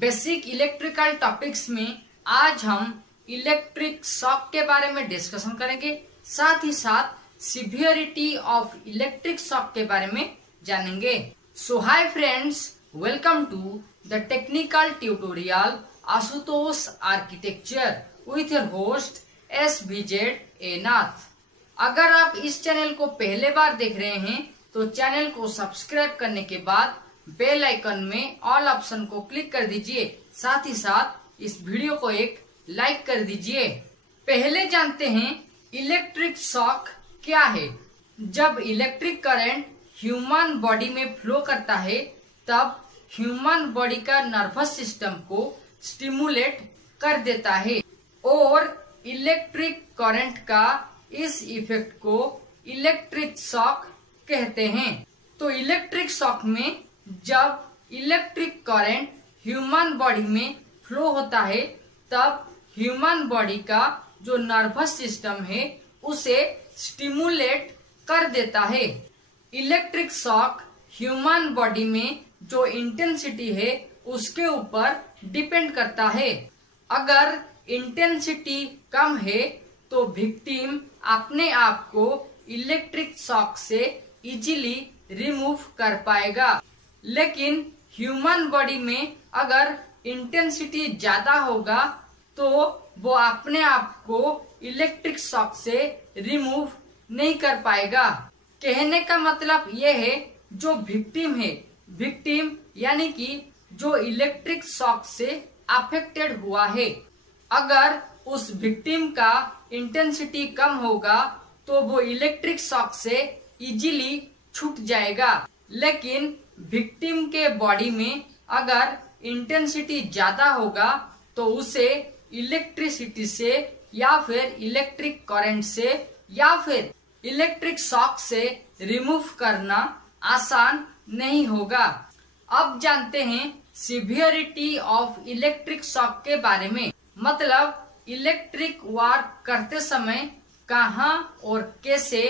Basic electrical topics में आज हम इलेक्ट्रिक शॉक के बारे में डिस्कशन करेंगे, साथ ही साथ सिवियरिटी ऑफ इलेक्ट्रिक शॉक के बारे में जानेंगे। So hi friends, welcome to the technical tutorial Ashutosh architecture with your host SVZ Nath. अगर आप इस चैनल को पहले बार देख रहे हैं तो चैनल को सब्सक्राइब करने के बाद बेल आइकन में ऑल ऑप्शन को क्लिक कर दीजिए, साथ ही साथ इस वीडियो को एक लाइक कर दीजिए। पहले जानते हैं इलेक्ट्रिक शॉक क्या है। जब इलेक्ट्रिक करंट ह्यूमन बॉडी में फ्लो करता है तब ह्यूमन बॉडी का नर्वस सिस्टम को स्टिमुलेट कर देता है और इलेक्ट्रिक करंट का इस इफेक्ट को इलेक्ट्रिक शॉक कहते हैं। तो इलेक्ट्रिक शॉक में जब इलेक्ट्रिक करंट ह्यूमन बॉडी में फ्लो होता है तब ह्यूमन बॉडी का जो नर्वस सिस्टम है उसे स्टिमुलेट कर देता है। इलेक्ट्रिक शॉक ह्यूमन बॉडी में जो इंटेंसिटी है उसके ऊपर डिपेंड करता है। अगर इंटेंसिटी कम है तो विक्टिम अपने आप को इलेक्ट्रिक शॉक से इजीली रिमूव कर पाएगा, लेकिन ह्यूमन बॉडी में अगर इंटेंसिटी ज्यादा होगा तो वो अपने आप को इलेक्ट्रिक शॉक से रिमूव नहीं कर पाएगा। कहने का मतलब ये है, जो विक्टिम है, विक्टिम यानी कि जो इलेक्ट्रिक शॉक से अफेक्टेड हुआ है, अगर उस विक्टिम का इंटेंसिटी कम होगा तो वो इलेक्ट्रिक शॉक से इजीली छूट जाएगा, लेकिन विक्टिम के बॉडी में अगर इंटेंसिटी ज्यादा होगा तो उसे इलेक्ट्रिसिटी से या फिर इलेक्ट्रिक करंट से या फिर इलेक्ट्रिक शॉक से रिमूव करना आसान नहीं होगा। अब जानते हैं सिवियरिटी ऑफ इलेक्ट्रिक शॉक के बारे में। मतलब इलेक्ट्रिक वर्क करते समय कहाँ और कैसे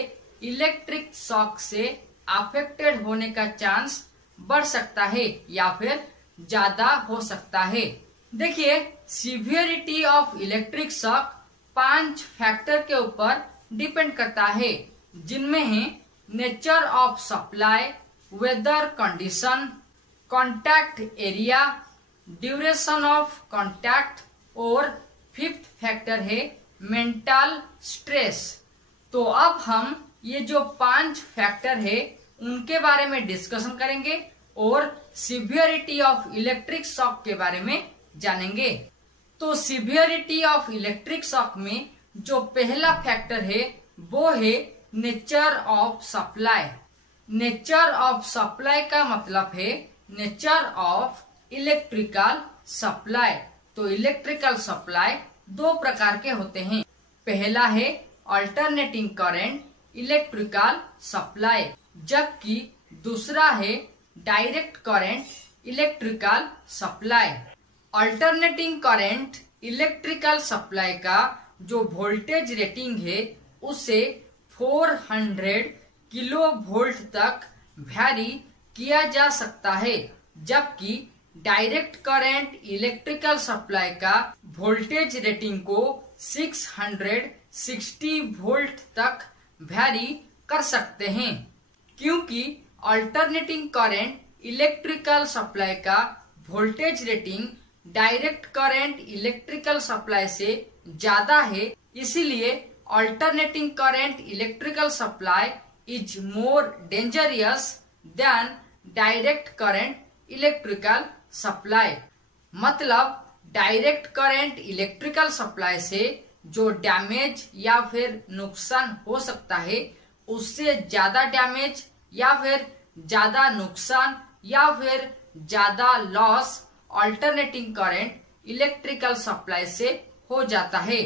इलेक्ट्रिक शॉक से अफेक्टेड होने का चांस बढ़ सकता है या फिर ज्यादा हो सकता है। देखिए, severity of electric shock 5 factor के ऊपर डिपेंड करता है, जिनमें है nature of supply, weather condition, contact area, duration of contact और 5th फैक्टर है मेंटल स्ट्रेस। तो अब हम ये जो 5 फैक्टर है उनके बारे में डिस्कशन करेंगे और सिवियरिटी ऑफ इलेक्ट्रिक शॉक के बारे में जानेंगे। तो सिवियरिटी ऑफ इलेक्ट्रिक शॉक में जो पहला फैक्टर है वो है nature of supply. Nature of supply का मतलब है नेचर ऑफ इलेक्ट्रिकल सप्लाई। तो इलेक्ट्रिकल सप्लाई 2 प्रकार के होते हैं। पहला है अल्टरनेटिंग करंट इलेक्ट्रिकल सप्लाई, जबकि दूसरा है direct current electrical supply. Alternating current electrical supply का जो वोल्टेज रेटिंग है उसे 400 किलो वोल्ट तक वैरी किया जा सकता है, जबकि डायरेक्ट करंट इलेक्ट्रिकल सप्लाई का वोल्टेज रेटिंग को 660 वोल्ट तक वैरी कर सकते हैं। क्योंकि अल्टरनेटिंग करंट इलेक्ट्रिकल सप्लाई का voltage rating direct current electrical supply से ज्यादा है, इसीलिए alternating current electrical supply is more dangerous than direct current electrical supply. मतलब डायरेक्ट करंट इलेक्ट्रिकल सप्लाई से जो डैमेज या फिर नुकसान हो सकता है उससे ज्यादा डैमेज या फिर ज्यादा नुकसान या फिर ज्यादा loss alternating current electrical supply से हो जाता है।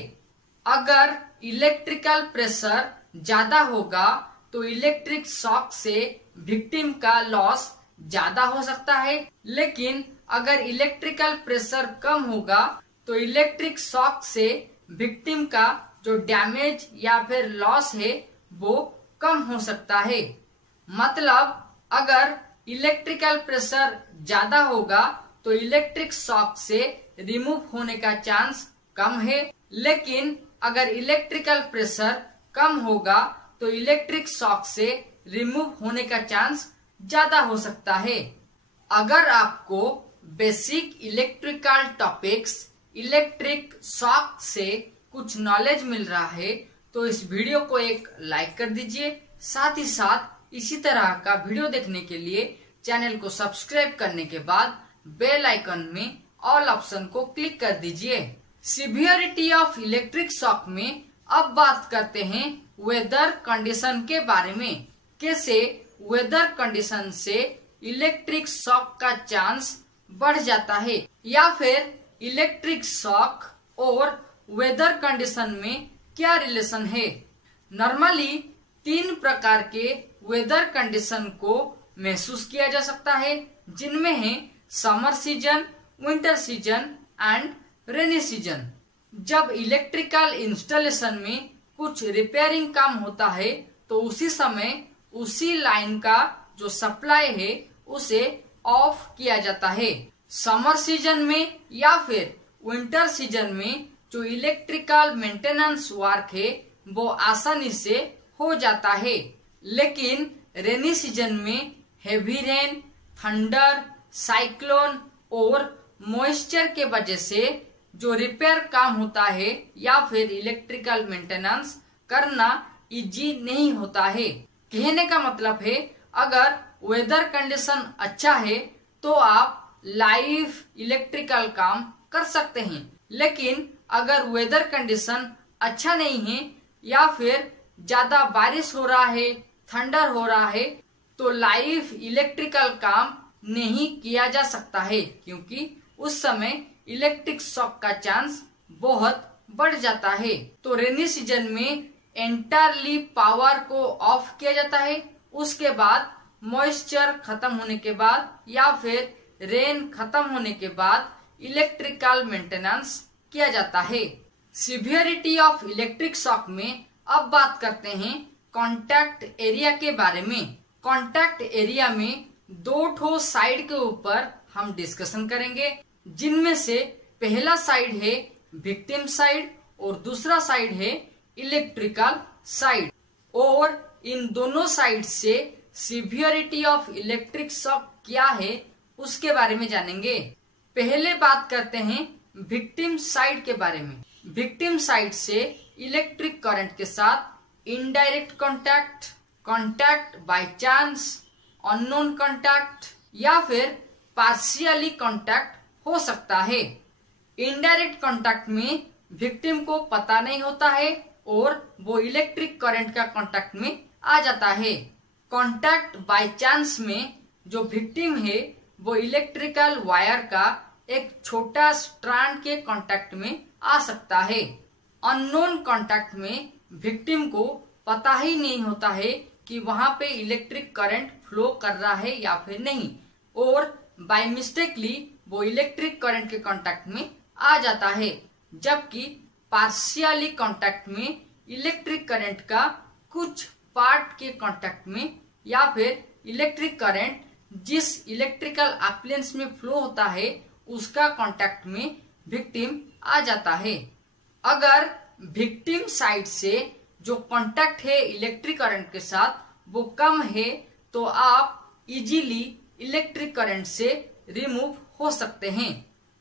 अगर इलेक्ट्रिकल प्रेशर ज्यादा होगा तो इलेक्ट्रिक शॉक से विक्टिम का लॉस ज्यादा हो सकता है, लेकिन अगर इलेक्ट्रिकल प्रेशर कम होगा तो इलेक्ट्रिक शॉक से विक्टिम का जो डैमेज या फिर लॉस है वो कम हो सकता है। मतलब अगर इलेक्ट्रिकल प्रेशर ज्यादा होगा तो इलेक्ट्रिक शॉक से रिमूव होने का चांस कम है, लेकिन अगर इलेक्ट्रिकल प्रेशर कम होगा तो इलेक्ट्रिक शॉक से रिमूव होने का चांस ज्यादा हो सकता है। अगर आपको basic electrical topics electric shock से कुछ नॉलेज मिल रहा है तो इस वीडियो को एक लाइक कर दीजिए। साथ ही साथ इसी तरह का वीडियो देखने के लिए चैनल को सब्सक्राइब करने के बाद बेल आइकन में ऑल ऑप्शन को क्लिक कर दीजिए। सिवियरिटी ऑफ इलेक्ट्रिक शॉक में अब बात करते हैं वेदर कंडीशन के बारे में। कैसे वेदर कंडीशन से इलेक्ट्रिक शॉक का चांस बढ़ जाता है या फिर इलेक्ट्रिक शॉक और वेदर कंडीशन में क्या रिलेशन है। नॉर्मली 3 प्रकार के वेदर कंडीशन को महसूस किया जा सकता है, जिनमें है summer season, winter season and rainy season. जब इलेक्ट्रिकल इंस्टॉलेशन में कुछ रिपेयरिंग काम होता है तो उसी समय उसी लाइन का जो सप्लाई है उसे ऑफ किया जाता है। समर सीजन में या फिर विंटर सीजन में जो इलेक्ट्रिकल मेंटेनेंस वर्क है वो आसानी से हो जाता है, लेकिन रेनी सीजन में हेवी रेन, थंडर, साइक्लोन और मॉइस्चर के वजह से जो रिपेयर काम होता है या फिर इलेक्ट्रिकल मेंटेनेंस करना इजी नहीं होता है। कहने का मतलब है अगर वेदर कंडीशन अच्छा है तो आप लाइव इलेक्ट्रिकल काम कर सकते हैं, लेकिन अगर वेदर कंडीशन अच्छा नहीं है या फिर ज्यादा बारिश हो रहा है, थंडर हो रहा है तो लाइव इलेक्ट्रिकल काम नहीं किया जा सकता है, क्योंकि उस समय इलेक्ट्रिक शॉक का चांस बहुत बढ़ जाता है। तो रेनी सीजन में एंटायरली पावर को ऑफ किया जाता है। उसके बाद मॉइस्चर खत्म होने के बाद या फिर रेन खत्म होने के बाद इलेक्ट्रिकल मेंटेनेंस किया जाता है। सिवियरिटी ऑफ इलेक्ट्रिक शॉक में अब बात करते हैं कॉन्टैक्ट एरिया के बारे में। कॉन्टैक्ट एरिया में 2 साइड के ऊपर हम डिस्कशन करेंगे, जिनमें से पहला साइड है विक्टिम साइड और दूसरा साइड है इलेक्ट्रिकल साइड। और इन दोनों साइड से सिवियरिटी ऑफ इलेक्ट्रिक शॉक क्या है उसके बारे में जानेंगे। पहले बात करते हैं विक्टिम साइड के बारे में। विक्टिम साइड से इलेक्ट्रिक करंट के साथ indirect contact, contact by chance, unknown contact या फिर पार्शियली कांटेक्ट हो सकता है। इनडायरेक्ट कांटेक्ट में विक्टिम को पता नहीं होता है और वो इलेक्ट्रिक करंट का कांटेक्ट में आ जाता है। कांटेक्ट बाय चांस में जो विक्टिम है वो इलेक्ट्रिकल वायर का एक छोटा स्ट्रैंड के कांटेक्ट में आ सकता है। अननोन कांटेक्ट में विक्टिम को पता ही नहीं होता है कि वहां पे इलेक्ट्रिक करंट फ्लो कर रहा है या फिर नहीं, और बाय मिस्टेकली वो इलेक्ट्रिक करंट के कांटेक्ट में आ जाता है। जबकि पार्शियली कांटेक्ट में इलेक्ट्रिक करंट का कुछ पार्ट के कांटेक्ट में या फिर इलेक्ट्रिक करंट जिस इलेक्ट्रिकल अप्लायंस में फ्लो होता है उसका कांटेक्ट में विक्टिम आ जाता है। अगर विक्टिम साइड से जो कांटेक्ट है इलेक्ट्रिक करंट के साथ वो कम है तो आप इजीली इलेक्ट्रिक करंट से रिमूव हो सकते हैं।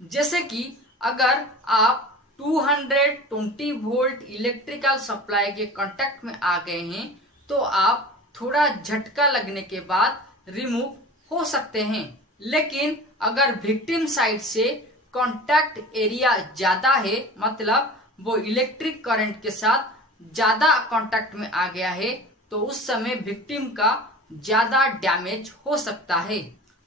जैसे कि अगर आप 220 वोल्ट इलेक्ट्रिकल सप्लाई के कांटेक्ट में आ गए हैं तो आप थोड़ा झटका लगने के बाद रिमूव हो सकते हैं। लेकिन अगर विक्टिम साइड से कांटेक्ट एरिया ज्यादा है, मतलब वो इलेक्ट्रिक करंट के साथ ज्यादा कांटेक्ट में आ गया है, तो उस समय विक्टिम का ज्यादा डैमेज हो सकता है।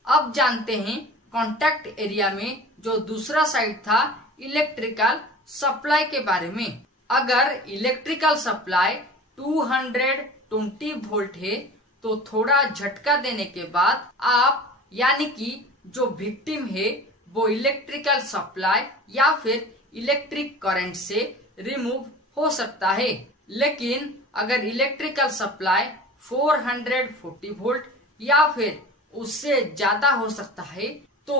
अब जानते हैं कांटेक्ट एरिया में जो दूसरा साइड था इलेक्ट्रिकल सप्लाई के बारे में। अगर इलेक्ट्रिकल सप्लाई 220 वोल्ट है तो थोड़ा झटका देने के बाद आप यानी कि जो विक्टिम है वो इलेक्ट्रिकल सप्लाई या फिर इलेक्ट्रिक करंट से रिमूव हो सकता है। लेकिन अगर इलेक्ट्रिकल सप्लाई 440 वोल्ट या फिर उससे ज्यादा हो सकता है तो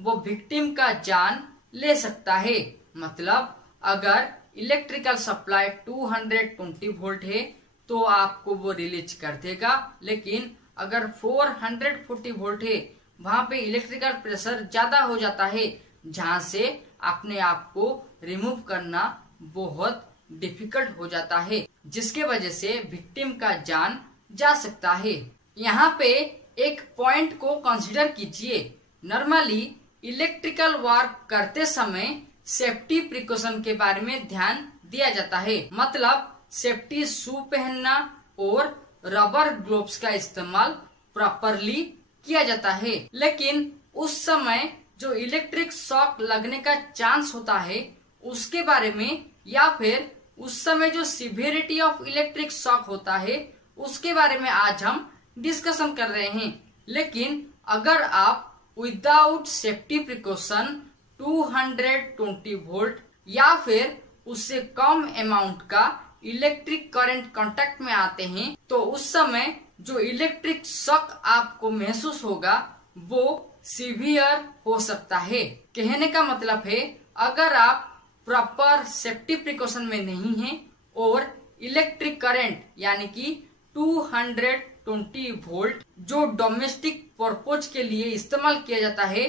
वो विक्टिम का जान ले सकता है। मतलब अगर इलेक्ट्रिकल सप्लाई 220 वोल्ट है तो आपको वो रिलीज कर देगा, लेकिन अगर 440 वोल्ट है वहां पे इलेक्ट्रिकल प्रेशर ज्यादा हो जाता है, जहां से अपने आप को रिमूव करना बहुत डिफिकल्ट हो जाता है, जिसके वजह से विक्टिम का जान जा सकता है। यहाँ पे एक पॉइंट को कंसीडर कीजिए। नॉर्मली इलेक्ट्रिकल वर्क करते समय सेफ्टी प्रिकॉशन के बारे में ध्यान दिया जाता है। मतलब सेफ्टी शू पहनना और रबर ग्लोव्स का इस्तेमाल प्रॉपरली किया जाता है। लेकिन उस समय जो इलेक्ट्रिक शॉक लगने का चांस होता है उसके बारे में, या फिर उस समय जो सिवियरिटी ऑफ इलेक्ट्रिक शॉक होता है उसके बारे में आज हम डिस्कशन कर रहे हैं। लेकिन अगर आप विदाउट सेफ्टी प्रिकॉशन 220 वोल्ट या फिर उससे कम अमाउंट का इलेक्ट्रिक करंट कांटेक्ट में आते हैं तो उस समय जो इलेक्ट्रिक शॉक आपको महसूस होगा वो सीवियर हो सकता है। कहने का मतलब है अगर आप प्रॉपर सेफ्टी प्रिकॉशन में नहीं हैं और इलेक्ट्रिक करंट यानी कि 220 वोल्ट जो डोमेस्टिक पर्पज के लिए इस्तेमाल किया जाता है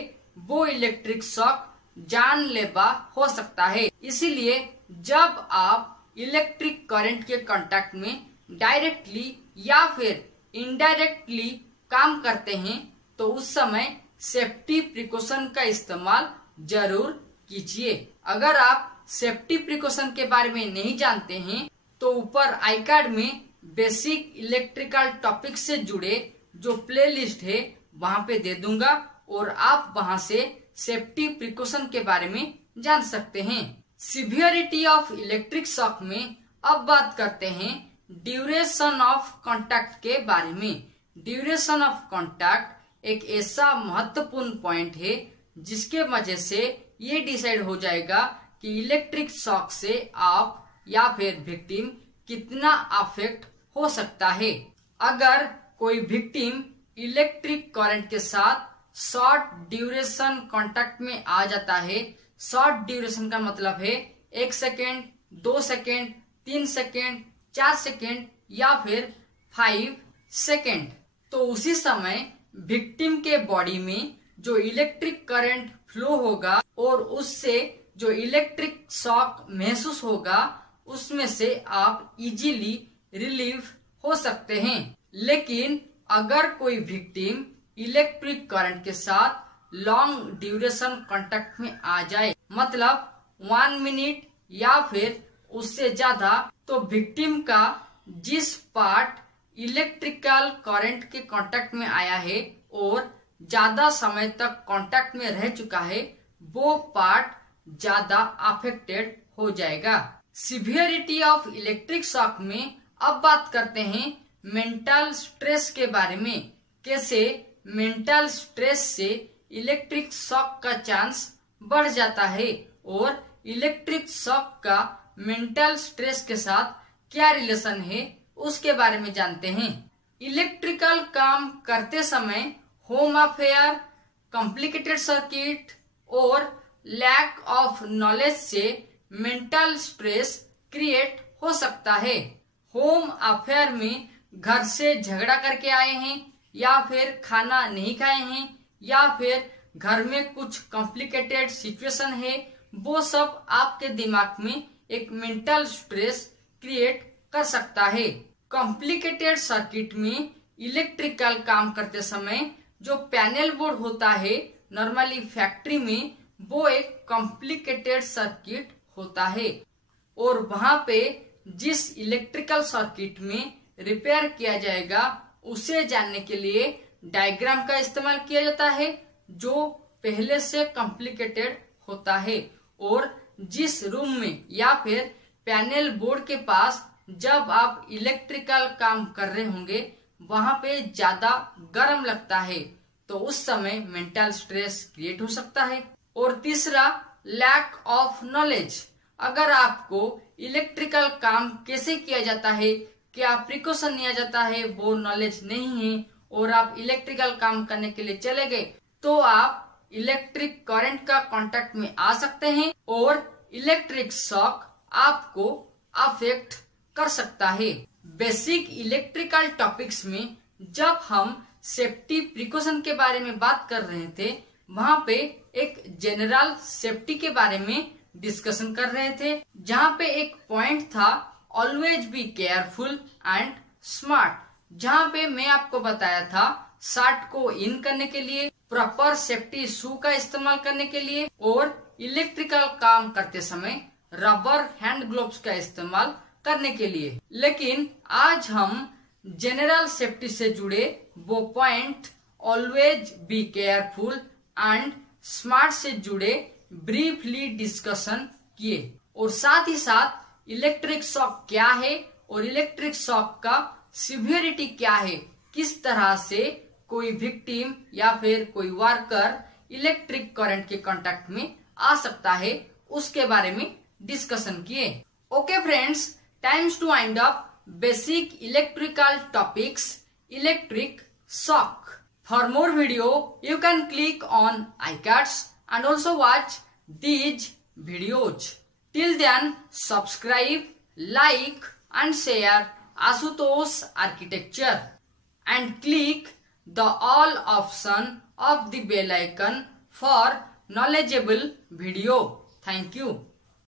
वो इलेक्ट्रिक शॉक जानलेवा हो सकता है। इसीलिए जब आप इलेक्ट्रिक करंट के कांटेक्ट में डायरेक्टली या फिर इनडायरेक्टली काम करते हैं तो उस समय सेफ्टी प्रिकॉशन का इस्तेमाल जरूर कीजिए। अगर आप सेफ्टी प्रिकॉशन के बारे में नहीं जानते हैं तो ऊपर आई कार्ड में बेसिक इलेक्ट्रिकल टॉपिक से जुड़े जो प्लेलिस्ट है वहां पे दे दूंगा और आप वहां से सेफ्टी प्रिकॉशन के बारे में जान सकते हैं। सिवियरिटी ऑफ इलेक्ट्रिक शॉक में अब बात करते हैं ड्यूरेशन ऑफ कांटेक्ट के बारे में। ड्यूरेशन ऑफ कांटेक्ट एक ऐसा महत्वपूर्ण पॉइंट है जिसके वजह से ये डिसाइड हो जाएगा कि इलेक्ट्रिक शॉक से आप या फिर विक्टिम कितना अफेक्ट हो सकता है। अगर कोई विक्टिम इलेक्ट्रिक करंट के साथ शॉर्ट ड्यूरेशन कांटेक्ट में आ जाता है, शॉर्ट ड्यूरेशन का मतलब है 1 सेकेंड, 2 सेकेंड, 3 सेकेंड, 4 सेकेंड या फिर 5 सेकेंड, तो उसी समय विक्टिम के बॉडी में जो इलेक्ट्रिक करंट फ्लो होगा और उससे जो इलेक्ट्रिक शॉक महसूस होगा उसमें से आप इजीली रिलीव हो सकते हैं। लेकिन अगर कोई विक्टिम इलेक्ट्रिक करंट के साथ लॉन्ग ड्यूरेशन कांटेक्ट में आ जाए, मतलब 1 मिनट या फिर उससे ज्यादा, तो विक्टिम का जिस पार्ट इलेक्ट्रिकल करंट के कांटेक्ट में आया है और ज्यादा समय तक कांटेक्ट में रह चुका है वो पार्ट ज्यादा अफेक्टेड हो जाएगा। सिवियरिटी ऑफ इलेक्ट्रिक शॉक में अब बात करते हैं मेंटल स्ट्रेस के बारे में। कैसे मेंटल स्ट्रेस से इलेक्ट्रिक शॉक का चांस बढ़ जाता है और इलेक्ट्रिक शॉक का मेंटल स्ट्रेस के साथ क्या रिलेशन है उसके बारे में जानते हैं। इलेक्ट्रिकल काम करते समय होम अफेयर, कॉम्प्लिकेटेड सर्किट और लैक ऑफ नॉलेज से मेंटल स्ट्रेस क्रिएट हो सकता है। होम अफेयर में घर से झगड़ा करके आए हैं या फिर खाना नहीं खाए हैं या फिर घर में कुछ कॉम्प्लिकेटेड सिचुएशन है, वो सब आपके दिमाग में एक मेंटल स्ट्रेस क्रिएट कर सकता है। कॉम्प्लिकेटेड सर्किट में इलेक्ट्रिकल काम करते समय जो पैनल बोर्ड होता है नॉर्मली फैक्ट्री में, वो एक कॉम्प्लिकेटेड सर्किट होता है और वहां पे जिस इलेक्ट्रिकल सर्किट में रिपेयर किया जाएगा उसे जानने के लिए डायग्राम का इस्तेमाल किया जाता है जो पहले से कॉम्प्लिकेटेड होता है। और जिस रूम में या फिर पैनल बोर्ड के पास जब आप इलेक्ट्रिकल काम कर रहे होंगे वहां पे ज्यादा गर्म लगता है तो उस समय मेंटल स्ट्रेस क्रिएट हो सकता है। और तीसरा, लैक ऑफ नॉलेज। अगर आपको इलेक्ट्रिकल काम कैसे किया जाता है, क्या प्रिकॉशन लिया जाता है, वो नॉलेज नहीं है और आप इलेक्ट्रिकल काम करने के लिए चले गए तो आप इलेक्ट्रिक करंट का कांटेक्ट में आ सकते हैं और इलेक्ट्रिक शॉक आपको अफेक्ट कर सकता है। बेसिक इलेक्ट्रिकल टॉपिक्स में जब हम सेफ्टी प्रिकॉशन के बारे में बात कर रहे थे, वहाँ पे एक जनरल सेफ्टी के बारे में डिस्कशन कर रहे थे, जहाँ पे एक पॉइंट था always be careful and smart, जहाँ पे मैं आपको बताया था शर्ट को इन करने के लिए, प्रॉपर सेफ्टी शू का इस्तेमाल करने के लिए और इलेक्ट्रिकल काम करते समय रबर हैंड ग्लोव्स का इस्तेमाल करने के लिए। लेकिन आज हम जनरल सेफ्टी से जुड़े वो point always be careful and smart से जुड़े ब्रीफली डिस्कशन किए और साथ ही साथ इलेक्ट्रिक शॉक क्या है और इलेक्ट्रिक शॉक का सिवियरिटी क्या है, किस तरह से कोई विक्टिम या फिर कोई वर्कर इलेक्ट्रिक करंट के कांटेक्ट में आ सकता है, उसके बारे में डिस्कशन किए। Okay friends, times to wind up basic electrical topics, electric shock. For more video, you can click on iCards and also watch these videos. Till then, subscribe, like and share Ashutosh Architecture and click the all option of the bell icon for knowledgeable video. Thank you.